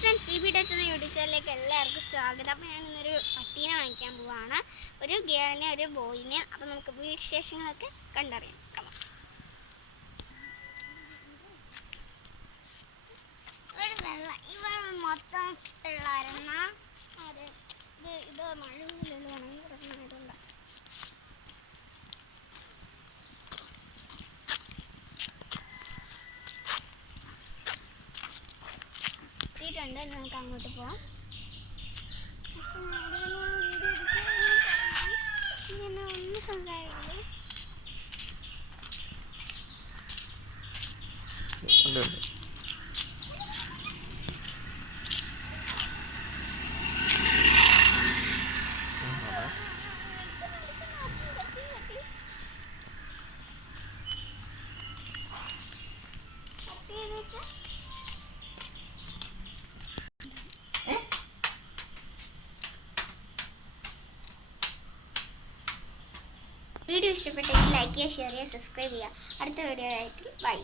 Friends, ഈ video എത്തുന്ന YouTube ചാനലിലേക്ക് എല്ലാവർക്കും സ്വാഗതം. അപ്പോൾ ഞാൻ ഇന്നൊരു പട്ടീനെ വാങ്ങിക്കാൻ പോവാണ്, ഒരു ഗേളിനെ ഒരു ബോയിനെ. അപ്പോൾ നമുക്ക് വിശേഷങ്ങളൊക്കെ കണ്ടറിയാം. ഇവിടെ മൊത്തം പിള്ളേരെണ്ണ ഇത് മഴയൊന്നുമില്ലല്ലോ, ഉണങ്ങി കിടക്കണമായതുകൊണ്ട്. എത്തിയിട്ടുണ്ട്, നമുക്ക് അങ്ങോട്ട് പോവാം. ഇങ്ങനെ ഒന്നും സംസാരിക്കില്ലേ. വീഡിയോ ഇഷ്ടപ്പെട്ടെങ്കിൽ ലൈക്ക് ചെയ്യുക, ഷെയർ ചെയ്യുക, സബ്സ്ക്രൈബ് ചെയ്യുക. അടുത്ത വീഡിയോ ആയിട്ട് ബൈ.